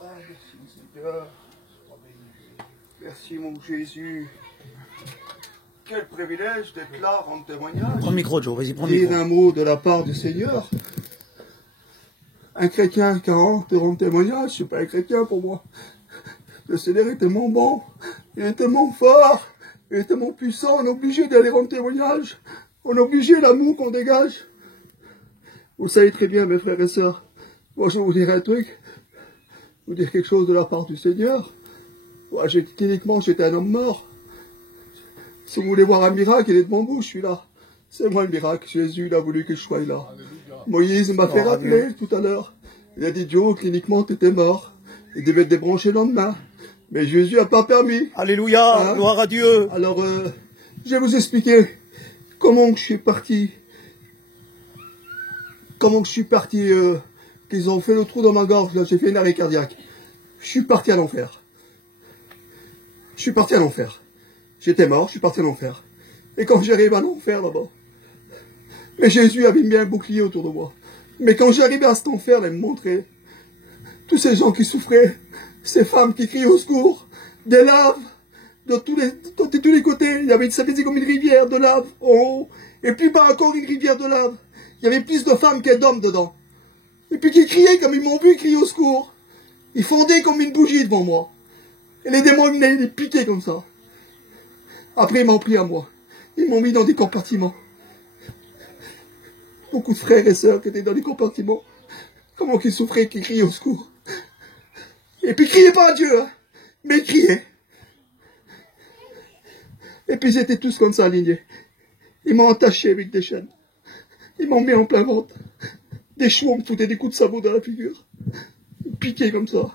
Ah, merci, Seigneur. Merci, mon Jésus. Quel privilège d'être là, rendre témoignage. Prends le micro, Joe, vas-y, prends le Dire micro. un mot de la part du Seigneur. Un chrétien qui te rend témoignage, c'est pas un chrétien pour moi. Le Seigneur est tellement bon, il est tellement fort, il est tellement puissant, on est obligé d'aller rendre témoignage. On est obligé l'amour qu'on dégage. Vous savez très bien, mes frères et sœurs, moi je vais vous dire un truc, vous dire quelque chose de la part du Seigneur. Moi, cliniquement, j'étais un homme mort. Si vous voulez voir un miracle, il est devant vous, je suis là. C'est moi le miracle, Jésus il a voulu que je sois là. Moïse m'a fait rappeler tout à l'heure. Il a dit, Joe, cliniquement, tu étais mort. Il devait te débrancher le lendemain. Mais Jésus n'a pas permis. Alléluia, Hein? gloire à Dieu. Alors, je vais vous expliquer comment je suis parti. Comment je suis parti, qu'ils ont fait le trou dans ma gorge, là, j'ai fait une arrêt cardiaque. Je suis parti à l'enfer. Je suis parti à l'enfer. J'étais mort, je suis parti à l'enfer. Et quand j'arrive à l'enfer, là-bas, mais Jésus avait mis un bouclier autour de moi. Mais quand j'arrivais à cet enfer, il me montrait tous ces gens qui souffraient, ces femmes qui crient au secours, des laves, de tous les côtés. Il y avait, ça faisait comme une rivière de lave en haut. Et puis bas encore une rivière de lave. Il y avait plus de femmes que d'hommes dedans. Et puis qui criaient comme ils m'ont vu crier au secours. Ils fondaient comme une bougie devant moi. Et les démons venaient, ils piquaient comme ça. Après, ils m'ont pris à moi. Ils m'ont mis dans des compartiments. Beaucoup de frères et sœurs qui étaient dans les compartiments. Comment qu'ils souffraient, qu'ils criaient au secours. Et puis, ils criaient pas à Dieu, hein, mais ils criaient. Et puis, ils étaient tous comme ça, alignés. Ils m'ont attaché avec des chaînes. Ils m'ont mis en plein ventre. Des chevaux me foutaient des coups de sabot dans la figure. Ils piquaient comme ça.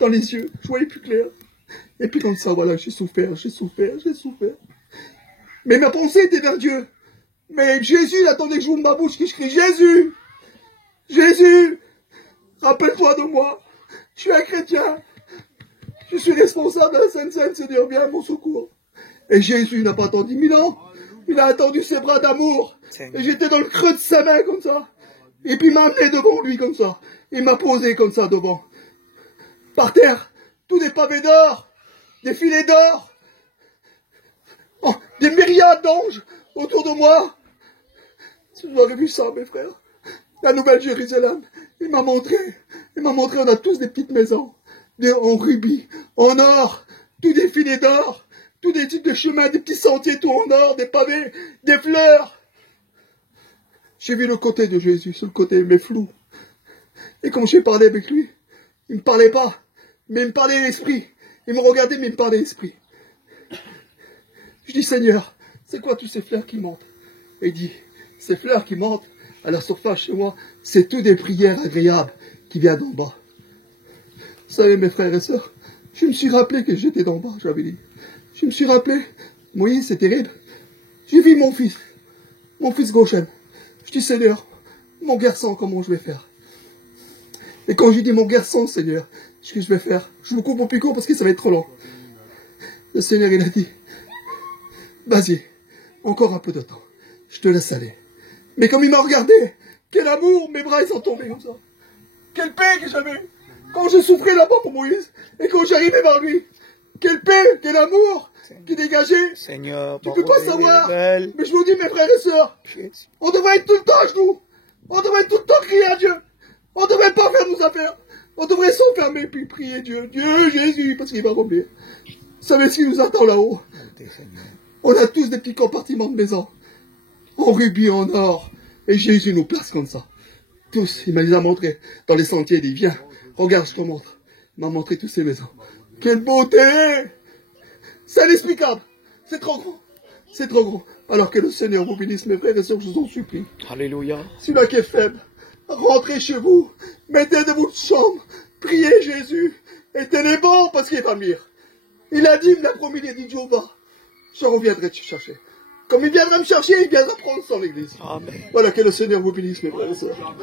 Dans les yeux. Je voyais plus clair. Et puis comme ça, voilà, j'ai souffert, j'ai souffert, j'ai souffert. Mais ma pensée était vers Dieu. Mais Jésus, il attendait que je ouvre ma bouche, que je crie Jésus! Jésus! Rappelle-toi de moi. Je suis un chrétien. Je suis responsable de la Sainte-Seine, Seigneur, viens à mon secours. Et Jésus n'a pas attendu 1000 ans. Il a attendu ses bras d'amour. Et j'étais dans le creux de sa main, comme ça. Et puis il m'a amené devant lui, comme ça. Il m'a posé comme ça, devant. Par terre, tous des pavés d'or. Des filets d'or, oh, des myriades d'anges autour de moi. Si vous avez vu ça, mes frères, la Nouvelle Jérusalem, il m'a montré, on a tous des petites maisons, en rubis, en or, tous des filets d'or, tous des types de chemins, des petits sentiers, tout en or, des pavés, des fleurs. J'ai vu le côté de Jésus, sur le côté, mais flou. Et quand j'ai parlé avec lui, il ne me parlait pas, mais il me parlait l'esprit. Il me regardait, mais il me parlait l'esprit. Je dis, Seigneur, c'est quoi tous ces fleurs qui montent? Et il dit, ces fleurs qui montent à la surface chez moi, c'est tout des prières agréables qui viennent d'en bas. Vous savez, mes frères et sœurs, je me suis rappelé que j'étais d'en bas, j'avais dit. Je me suis rappelé, Moïse, c'est terrible. J'ai vu mon fils Goshen. Je dis, Seigneur, mon garçon, comment je vais faire? Et quand je dis mon garçon, Seigneur, ce que je vais faire, je vous coupe au picot parce que ça va être trop long. Le Seigneur, il a dit, vas-y, encore un peu de temps, je te laisse aller. Mais comme il m'a regardé, quel amour, mes bras ils sont tombés comme ça. Quelle paix que j'avais quand je souffrais là-bas pour Moïse, et quand j'arrivais vers lui. Quelle paix, quel amour qui dégageait. Seigneur, tu peux pas savoir. Mais je vous dis, mes frères et sœurs, on devrait être tout le temps à genoux. On devrait tout le temps crier à Dieu. On ne devrait pas faire nos affaires. On devrait s'enfermer puis prier Dieu. Dieu, Jésus, parce qu'il va revenir. Vous savez ce qui nous attend là-haut? On a tous des petits compartiments de maison. En rubis, en or. Et Jésus nous place comme ça. Tous, il les a montrés dans les sentiers. Il dit, viens, regarde, je te montre. Il m'a montré toutes ces maisons. Quelle beauté! C'est inexplicable. C'est trop grand. C'est trop grand. Alors que le Seigneur vous bénisse, mes frères et sœurs, je vous en supplie. Alléluia. Celui-là qui est faible, rentrez chez vous, mettez de votre chambre, priez Jésus, et tenez bon parce qu'il va venir. Il a dit, il m'a promis, il a dit, Jéhovah, je reviendrai te chercher. Comme il viendra me chercher, il viendra prendre son église. Amen. Voilà, que le Seigneur vous bénisse, mes frères et sœurs.